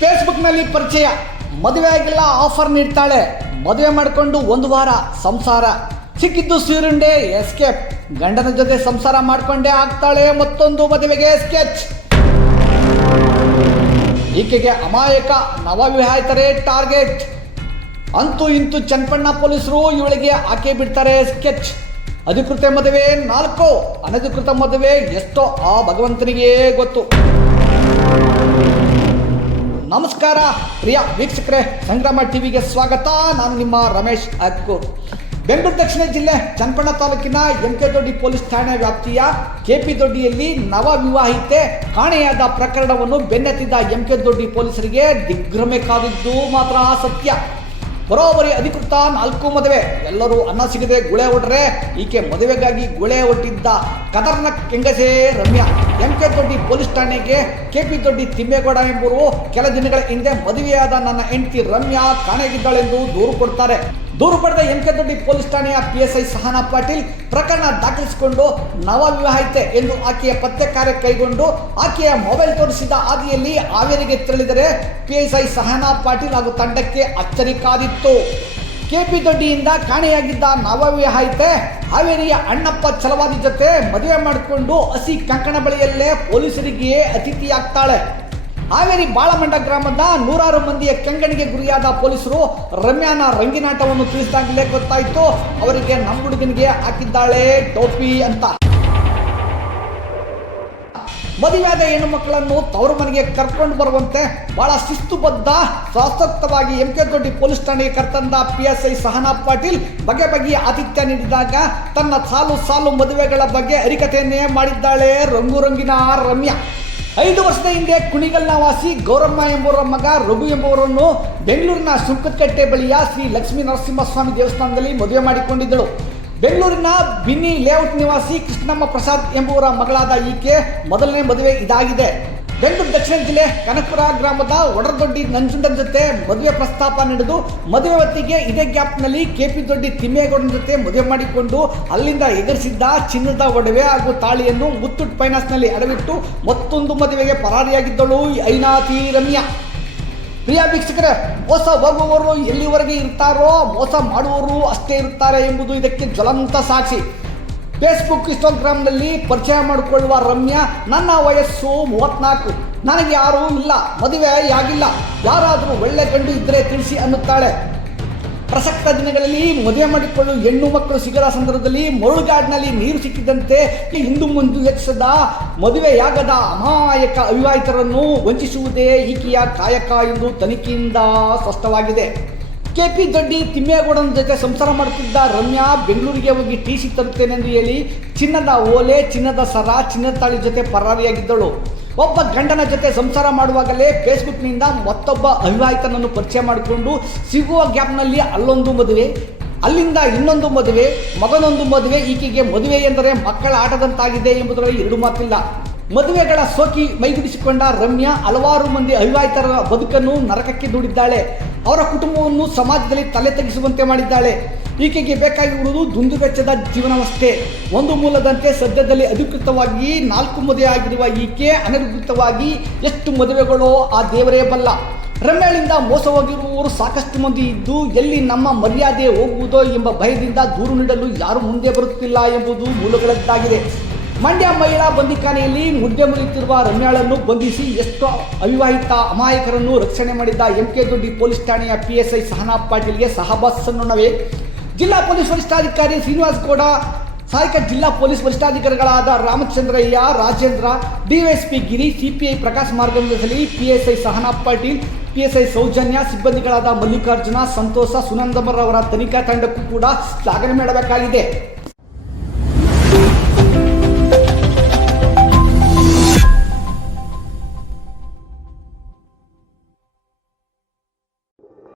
ಫೇಸ್ಬುಕ್ನಲ್ಲಿ ಪರಿಚಯ, ಮದುವೆ ಆಗಿಲ್ಲ ಆಫರ್ ನೀಡ್ತಾಳೆ, ಮದುವೆ ಮಾಡಿಕೊಂಡು 1 ವಾರ ಸಂಸಾರ, ಸಿಕ್ಕಿದ್ದು ಸೀರುಂಡೆ ಎಸ್ಕೇಪ್, ಗಂಡನ ಜೊತೆ ಸಂಸಾರ ಮಾಡಿಕೊಂಡೇ ಆಗ್ತಾಳೆ ಮತ್ತೊಂದು ಮದುವೆಗೆ ಸ್ಕೆಚ್. ಈಕೆಗೆ ಅಮಾಯಕ ನವವಿವಾಹಿತರೇ ಟಾರ್ಗೆಟ್, ಅಂತೂ ಇಂತೂ ಚನ್ನಪಣ್ಣ ಪೊಲೀಸರು ಇವಳಿಗೆ ಹಾಕಿ ಬಿಡ್ತಾರೆ ಸ್ಕೆಚ್. ಅಧಿಕೃತ ಮದುವೆ 4, ಅನಧಿಕೃತ ಮದುವೆ ಎಷ್ಟೋ ಆ ಭಗವಂತನಿಗೆ ಗೊತ್ತು. ನಮಸ್ಕಾರ ಪ್ರಿಯ ವೀಕ್ಷಕರೇ, ಸಂಗ್ರಾಮ ಟಿವಿಗೆ ಸ್ವಾಗತ. ನಾನು ನಿಮ್ಮ ರಮೇಶ್ ಅಕ್ಕೂರ್. ಬೆಂಗಳೂರು ದಕ್ಷಿಣ ಜಿಲ್ಲೆ ಚನ್ನಪಣ್ಣ ತಾಲೂಕಿನ ಎಂಕೆ ದೊಡ್ಡಿ ಪೊಲೀಸ್ ಠಾಣೆ ವ್ಯಾಪ್ತಿಯ ಕೆಪಿ ದೊಡ್ಡಿಯಲ್ಲಿ ನವವಿವಾಹಿತೆ ಕಾಣೆಯಾದ ಪ್ರಕರಣವನ್ನು ಬೆನ್ನತ್ತಿದ್ದ ಎಂಕೆ ದೊಡ್ಡಿ ಪೊಲೀಸರಿಗೆ ದಿಗ್ಭ್ರಮೆ ಕಾದಿದ್ದು ಮಾತ್ರ ಸತ್ಯ. ಬರೋಬ್ಬರಿ ಅಧಿಕೃತ 4 ಮದುವೆ, ಎಲ್ಲರೂ ಅನ್ನ ಸಿಗದೆ ಗುಳೆ ಹೊಡ್ರೆ ಈಕೆ ಮದುವೆಗಾಗಿ ಗುಳೆ ಹೊಟ್ಟಿದ್ದ ಕದರ್ನ ಕೆಂಗಸೆ ರಮ್ಯಾ ಎಂಕೆ ದೊಡ್ಡಿ ಪೊಲೀಸ್ ಠಾಣೆಗೆ ಕೆಪಿ ದೊಡ್ಡಿ ತಿಮ್ಮೇಗೌಡ ಎಂಬುವರು ಕೆಲ ದಿನಗಳ ಹಿಂದೆ ಮದುವೆಯಾದ ನನ್ನ ಹೆಂಡತಿ ರಮ್ಯಾ ಕಾಣೆಯಾಗಿದ್ದಾಳೆಂದು ದೂರು ಕೊಡ್ತಾರೆ. ದೂರು ಪಡೆದ ಎಂಕೆ ದೊಡ್ಡಿ ಪೊಲೀಸ್ ಠಾಣೆಯ PSI ಸಹನಾ ಪಾಟೀಲ್ ಪ್ರಕರಣ ದಾಖಲಿಸಿಕೊಂಡು ನವವಿವಾಹಿತೆ ಎಂದು ಆಕೆಯ ಪತ್ತೆ ಕಾರ್ಯ ಕೈಗೊಂಡು ಆಕೆಯ ಮೊಬೈಲ್ ತೋರಿಸಿದ ಹಾದಿಯಲ್ಲಿ ಹಾವೇರಿಗೆ ತೆರಳಿದರೆ PSI ಸಹನಾ ಪಾಟೀಲ್ ಹಾಗೂ ತಂಡಕ್ಕೆ ಅಚ್ಚರಿ ಕಾದಿತ್ತು. ಕೆಪಿ ದೊಡ್ಡಿಯಿಂದ ಕಾಣೆಯಾಗಿದ್ದ ನವವಿವಾಹಿತೆ ಹಾವೇರಿಯ ಅಣ್ಣಪ್ಪ ಛಲವಾದಿ ಜೊತೆ ಮದುವೆ ಮಾಡಿಕೊಂಡು ಹಸಿ ಕಂಕಣ ಬಳಿಯಲ್ಲೇ ಪೊಲೀಸರಿಗೆ ಅತಿಥಿಯಾಗ್ತಾಳೆ. ಹಾವೇರಿ ಬಾಳಮಂಡ ಗ್ರಾಮದ 100 ಮಂದಿಯ ಕೆಂಗಣಿಗೆ ಗುರಿಯಾದ ಪೊಲೀಸರು ರಮ್ಯಾನ ರಂಗಿನಾಟವನ್ನು ತಿಳಿಸಿದಾಗಲೇ ಗೊತ್ತಾಯಿತು ಅವರಿಗೆ ನಮ್ಮ ಹುಡುಗನಿಗೆ ಹಾಕಿದ್ದಾಳೆ ಟೋಪಿ ಅಂತ. ಮದುವೆಯಾದ ಹೆಣ್ಣು ಮಕ್ಕಳನ್ನು ತವರು ಮನೆಗೆ ಕರ್ಕೊಂಡು ಬರುವಂತೆ ಬಹಳ ಶಿಸ್ತುಬದ್ಧ ಶಾಸ್ತ್ರೋಕ್ತವಾಗಿ ಎಂಕೆ ದೊಡ್ಡಿ ಪೊಲೀಸ್ ಠಾಣೆಗೆ ಕರ್ತಂದ PSI ಸಹನಾ ಪಾಟೀಲ್ ಬಗೆ ಬಗೆಯ ಆತಿಥ್ಯ ನೀಡಿದಾಗ ತನ್ನ ಸಾಲು ಮದುವೆಗಳ ಬಗ್ಗೆ ಅರಿಕತೆಯನ್ನೇ ಮಾಡಿದ್ದಾಳೆ ರಂಗುರಂಗಿನ ರಮ್ಯಾ. 5 ವರ್ಷದ ಹಿಂದೆ ಕುಣಿಗಲ್ನ ವಾಸಿ ಗೌರಮ್ಮ ಎಂಬುವರ ಮಗ ರಘು ಎಂಬುವರನ್ನು ಬೆಂಗಳೂರಿನ ಸುಂಕದಕಟ್ಟೆ ಬಳಿಯ ಶ್ರೀ ಲಕ್ಷ್ಮೀ ನರಸಿಂಹಸ್ವಾಮಿ ದೇವಸ್ಥಾನದಲ್ಲಿ ಮದುವೆ ಮಾಡಿಕೊಂಡಿದ್ದಳು. ಬೆಂಗಳೂರಿನ ಬಿನ್ನಿ ಲೇಔಟ್ ನಿವಾಸಿ ಕೃಷ್ಣಮ್ಮ ಪ್ರಸಾದ್ ಎಂಬುವರ ಮಗಳಾದ ಈಕೆ ಮೊದಲನೇ ಮದುವೆ ಇದಾಗಿದೆ. ಬೆಂಗಳೂರು ದಕ್ಷಿಣ ಜಿಲ್ಲೆ ಕನಕಪುರ ಗ್ರಾಮದ ಒಡರದೊಡ್ಡಿ ನಂಜುಂಡನ ಜೊತೆ ಮದುವೆ ಪ್ರಸ್ತಾಪ ನಡೆದು ಮದುವೆ ಹೊತ್ತಿಗೆ ಇದೇ ಗ್ಯಾಪ್ನಲ್ಲಿ ಕೆಪಿ ದೊಡ್ಡಿ ತಿಮ್ಮೇಗೌಡನ ಜೊತೆ ಮದುವೆ ಮಾಡಿಕೊಂಡು ಅಲ್ಲಿಂದ ಎಗರಿಸಿದ್ದ ಚಿನ್ನದ ಒಡವೆ ಹಾಗೂ ತಾಳಿಯನ್ನು ಮುತ್ತೂಟ್ ಫೈನಾನ್ಸ್ನಲ್ಲಿ ಅಡವಿಟ್ಟು ಮತ್ತೊಂದು ಮದುವೆಗೆ ಪರಾರಿಯಾಗಿದ್ದಳು ಐನಾತಿ ರಮ್ಯಾ. ಪ್ರಿಯ ವೀಕ್ಷಕರೇ, ಮೋಸ ಹೋಗುವವರು ಎಲ್ಲಿವರೆಗೆ ಇರ್ತಾರೋ ಮೋಸ ಮಾಡುವವರು ಅಷ್ಟೇ ಇರ್ತಾರೆ ಎಂಬುದು ಇದಕ್ಕೆ ಜ್ವಲಂತ ಸಾಕ್ಷಿ. ಫೇಸ್ಬುಕ್ ಇನ್ಸ್ಟಾಗ್ರಾಮ್ನಲ್ಲಿ ಪರಿಚಯ ಮಾಡಿಕೊಳ್ಳುವ ರಮ್ಯಾ, ನನ್ನ ವಯಸ್ಸು 34, ನನಗೆ ಯಾರೂ ಇಲ್ಲ, ಮದುವೆ ಆಗಿಲ್ಲ, ಯಾರಾದರೂ ಒಳ್ಳೆ ಗಂಡು ಇದ್ದರೆ ತಿಳಿಸಿ ಅನ್ನುತ್ತಾಳೆ. ಪ್ರಸಕ್ತ ದಿನಗಳಲ್ಲಿ ಮದುವೆ ಮಾಡಿಕೊಳ್ಳಲು ಹೆಣ್ಣು ಮಕ್ಕಳು ಸಿಗದ ಸಂದರ್ಭದಲ್ಲಿ ಮರಳುಗಾಡಿನಲ್ಲಿ ನೀರು ಸಿಕ್ಕಿದಂತೆ ಹಿಂದು ಮುಂದೆ ಹೆಚ್ಚದ ಮದುವೆಯಾಗದ ಅಮಾಯಕ ಅವಿವಾಹಿತರನ್ನು ವಂಚಿಸುವುದೇ ಈಕೆಯ ಕಾಯಕ ಎಂದು ತನಿಖೆಯಿಂದ ಸ್ಪಷ್ಟವಾಗಿದೆ. ಕೆಪಿ ದೊಡ್ಡಿ ತಿಮ್ಮೇಗೌಡನ ಜೊತೆ ಸಂಸಾರ ಮಾಡುತ್ತಿದ್ದ ರಮ್ಯಾ ಬೆಂಗಳೂರಿಗೆ ಹೋಗಿ TC ತರುತ್ತೇನೆಂದು ಹೇಳಿ ಚಿನ್ನದ ಓಲೆ, ಚಿನ್ನದ ಸರ, ಚಿನ್ನದ ತಾಳಿ ಜೊತೆ ಪರಾರಿಯಾಗಿದ್ದಳು. ಒಬ್ಬ ಗಂಡನ ಜೊತೆ ಸಂಸಾರ ಮಾಡುವಾಗಲೇ ಫೇಸ್ಬುಕ್ನಿಂದ ಮತ್ತೊಬ್ಬ ಅವಿವಾಹಿತನನ್ನು ಪರಿಚಯ ಮಾಡಿಕೊಂಡು ಸಿಗುವ ಗ್ಯಾಪ್ನಲ್ಲಿ ಅಲ್ಲೊಂದು ಮದುವೆ, ಅಲ್ಲಿಂದ ಇನ್ನೊಂದು ಮದುವೆ, ಮಗನೊಂದು ಮದುವೆ. ಈಕೆಗೆ ಮದುವೆ ಎಂದರೆ ಮಕ್ಕಳ ಆಟದಂತಾಗಿದೆ ಎಂಬುದರಲ್ಲಿ 2 ಮಾತಿಲ್ಲ. ಮದುವೆಗಳ ಸೋಕಿ ಮೈಗೂಡಿಸಿಕೊಂಡ ರಮ್ಯಾ ಹಲವಾರು ಮಂದಿ ಅವಿವಾಹಿತರ ಬದುಕನ್ನು ನರಕಕ್ಕೆ ದೂಡಿದ್ದಾಳೆ. ಅವರ ಕುಟುಂಬವನ್ನು ಸಮಾಜದಲ್ಲಿ ತಲೆ ತಗ್ಗಿಸುವಂತೆ ಮಾಡಿದ್ದಾಳೆ. ಈಕೆಗೆ ಬೇಕಾಗಿರುವುದು ದುಂದುವೆಚ್ಚದ ಜೀವನವಷ್ಟೇ. ಒಂದು ಮೂಲದಂತೆ ಸದ್ಯದಲ್ಲಿ ಅಧಿಕೃತವಾಗಿ 4 ಮದುವೆ ಆಗಿರುವ ಈಕೆ ಅನಧಿಕೃತವಾಗಿ ಎಷ್ಟು ಮದುವೆಗಳೋ ಆ ದೇವರೇ ಬಲ್ಲ. ರಮ್ಯಾಳಿಂದ ಮೋಸ ಹೋಗಿರುವವರು ಸಾಕಷ್ಟು ಮಂದಿ ಇದ್ದು ಎಲ್ಲಿ ನಮ್ಮ ಮರ್ಯಾದೆ ಹೋಗುವುದೋ ಎಂಬ ಭಯದಿಂದ ದೂರು ನೀಡಲು ಯಾರು ಮುಂದೆ ಬರುತ್ತಿಲ್ಲ ಎಂಬುದು ಮೂಲಗಳದ್ದಾಗಿದೆ. ಮಂಡ್ಯ ಮಹಿಳಾ ಬಂದಿಖಾನೆಯಲ್ಲಿ ಮುದ್ದೆ ಮುರಿಯುತ್ತಿರುವ ರಮ್ಯಾಳನ್ನು ಬಂಧಿಸಿ ಎಷ್ಟೋ ಅವಿವಾಹಿತ ಅಮಾಯಕರನ್ನು ರಕ್ಷಣೆ ಮಾಡಿದ್ದ ಎಂಕೆ ದೊಡ್ಡಿ ಪೊಲೀಸ್ ಠಾಣೆಯ PSI ಸಹನಾ ಪಾಟೀಲ್ಗೆ ಸಹಬಾಸನ್ನವೇ ಜಿಲ್ಲಾ ಪೊಲೀಸ್ ವರಿಷ್ಠಾಧಿಕಾರಿ ಶ್ರೀನಿವಾಸ್ ಗೌಡ, ಸಹಾಯಕ ಜಿಲ್ಲಾ ಪೊಲೀಸ್ ವರಿಷ್ಠಾಧಿಕಾರಿಗಳಾದ ರಾಮಚಂದ್ರಯ್ಯ, ರಾಜೇಂದ್ರ, DYSP ಗಿರಿ, CPI ಪ್ರಕಾಶ್ ಮಾರ್ಗದರ್ಶನದಲ್ಲಿ PSI ಸಹನಾ ಪಾಟೀಲ್, PSI ಸೌಜನ್ಯ, ಸಿಬ್ಬಂದಿಗಳಾದ ಮಲ್ಲಿಕಾರ್ಜುನ, ಸಂತೋಷ, ಸುನಂದಮರ್ ಅವರ ತನಿಖಾ ತಂಡಕ್ಕೂ ಕೂಡ ಶ್ಲಾಘನೆ ಮಾಡಬೇಕಾಗಿದೆ.